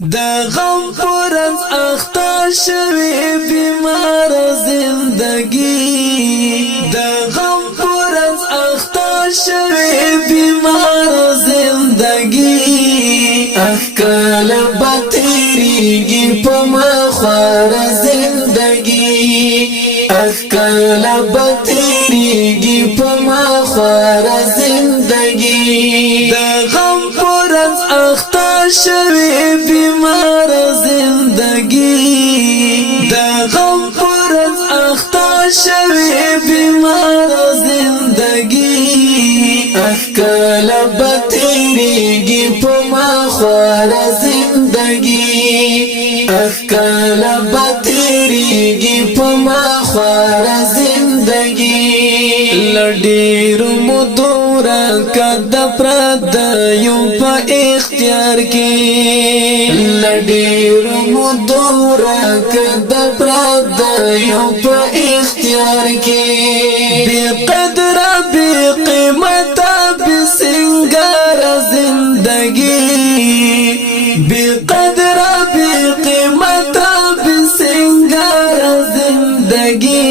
دا غم پرز اخته شوی بیمار زندگی دا غم پرز اخته شوی بیمار زندگی اخکال بطیریگی پمخوار زندگی اخکال بطیریگی پمخوار زندگی دا غم پرز اخته شوی بیمار زندگی دا غم پرز اخته شوی بیمار زندگی اخکال بطیریگی پمخوار زندگی اخکال بطیریگی پمخوار زندگی لډیر مدورا کد پرد یو په اختیار کې لډیر مدورا کد پرد یو په اختیار کې بے قدر بے قیمت بے سنگار زندگی بے قدر بے قیمت بے سنگار زندگی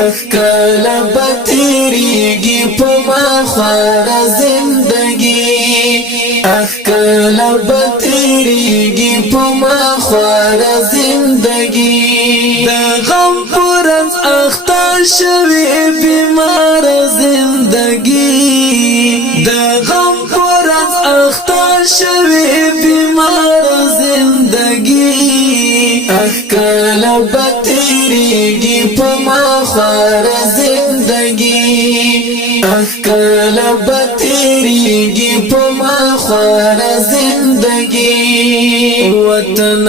اخکال بطیریگی پمخوار زندگی اخکال بطیریگی پمخوار زندگی دا غم پرز اخته شوی بیمار زندگی دا غم پرز اخته شوی بیمار زندگی اخکال بطیریگی پمخوار زندگی اخکال بطیریگی پمخوار زندگی وطن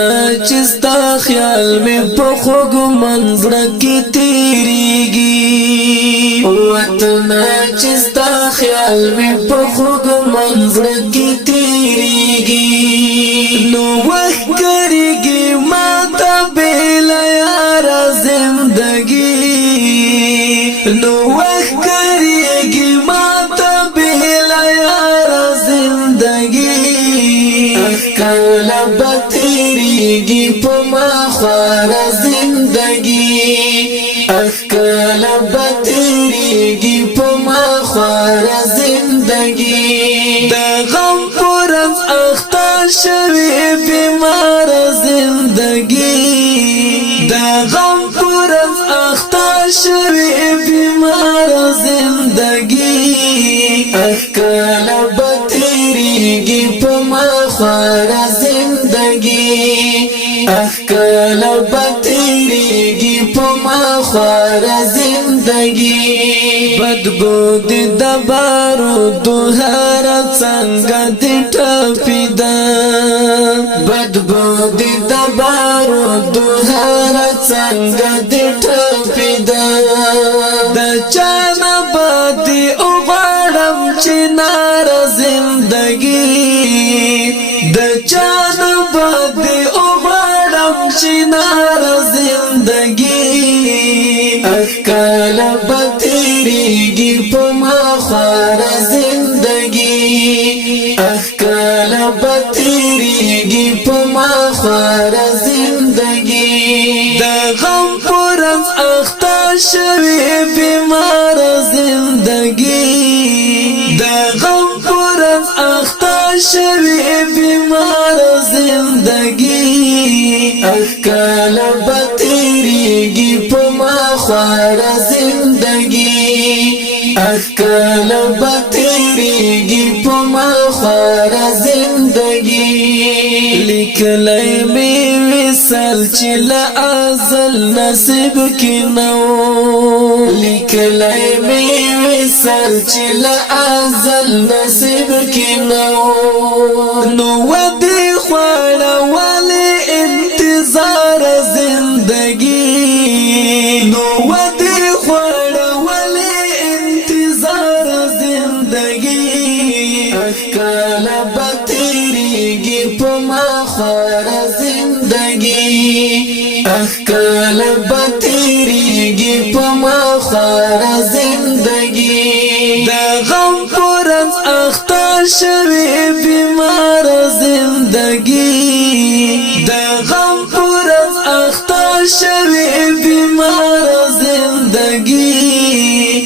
چستا خیال میں پخوگ منظر کی تیریگی وطن چستا خیال میں پخوگ منظر کی تیریگی نو وقت کریگی ماتا بیلا یار زندگی نو وقت کریگی ماتا بیلا یار زندگی اخکال بطیریگی پمخوار زندگی اخکال بطیریگی پمخوار زندگی دا غم پرز اخته شوی بیمار زندگی دا غم پرز اخته شوی بیمار زندگی اخکال بطیریگی پمخوار زندگی اخکال بطیریگی پمخوار زندگی بدبود دبارو دوهر څنګه د ټپیدا بدبود دبارو دوهر څنګه د ټپیدا د چانه باندې او غړم چې نار زندگی د چانه باندې او غړم چې نار زندگی اخکال بطیریگی پمخوار زندگی اخکال بطیریگی پمخوار زندگی دا غم پرز اخته شوی بیمار زندگی دا غم پرز اخته شوی بیمار زندگی اخکال بطیریگی پمخوار زندگی اخکال بطیریگی پمخوار زندگی لیکلی می وصل چې له ازل نصیب کې نو لیکلی می وصل چې له ازل نصیب کې نو نو ودی خواړه ولې انتظار زندگی نو ودی خواړه ولې انتظار زندگی اخکال بطیریگی پمخوار زندگی اخکال بطیریگی پمخوار زندگی دا غم پرز اخته شوی بیمار زندگی دا غم پرز اختا شوی بیمار زندگی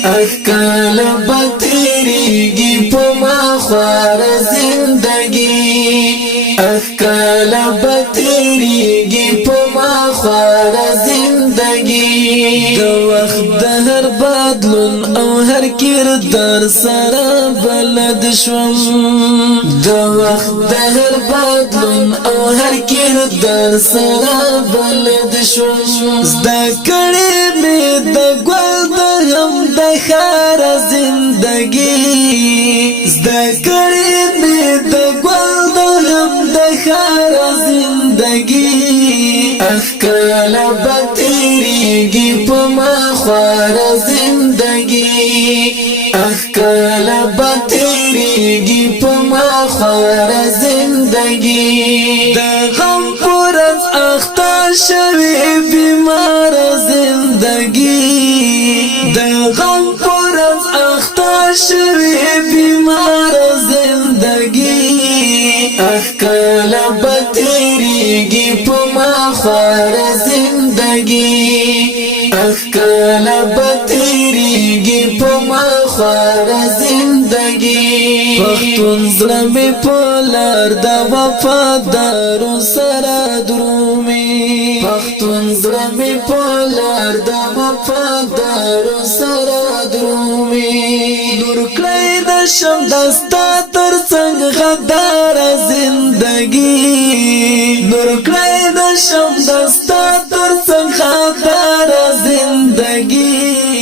اخکال بطیریگی پما خوار زندگی اخکال بطیریگی پما خوار زندگی دا وقت دا هر بدلون او هر کردار سره بلد شوم دا وقت دا هر بدلون او هر کردار سره بلد شوم زده کړې مې د ګل د هم د ښار زندگی زده کړې مې د ګل د هم د ښار زندگی اخکال بطیریگی پما خوار زندگی اخکال بطیریگی پما خوار زندگی دا غم پرز اختا شوی بیمار زندگی دا غم پرز اختا شوی بیمار زندگی اخکال بطیریگی پما خوار زندگی اخکال بطیریگی پما خوار زندگی پختون زلمی پولار دا وفادارو سرا درومی پختون زلمی پولار دا وفادارو سرا درومی نور کلی دشم دستا تر سنگ غدار زندگی نور کلی دشم دستا تر سنگ غدار زندگی